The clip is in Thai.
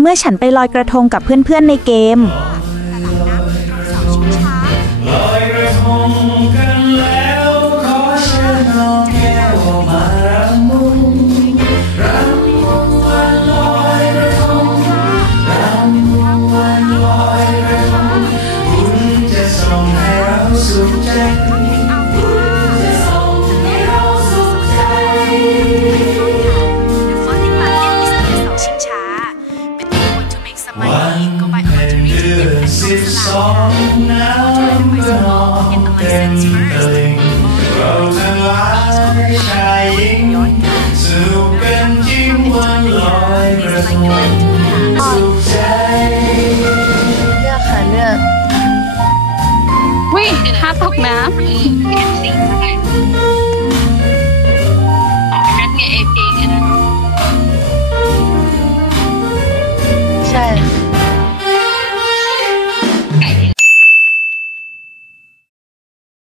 เมื่อฉันไปลอยกระทงกับเพื่อนๆในเกมลอยกระทงกันแล้วขอเชิญน้องแก้วมารำวงวันลอยกระทงรำวงวันลอยกระทงบุญจะส่งให้เราสุขใจบุญจะส่งให้เราสุขใจวันเป็นเดือน12น้ำก็นองเต็มตลิ่งเราทั้งหลายชายหญิงสนุกกันจิ้มวันลอยกระทงสุขใจเลือกค่ะเลือกวิถ้าตกน้ำ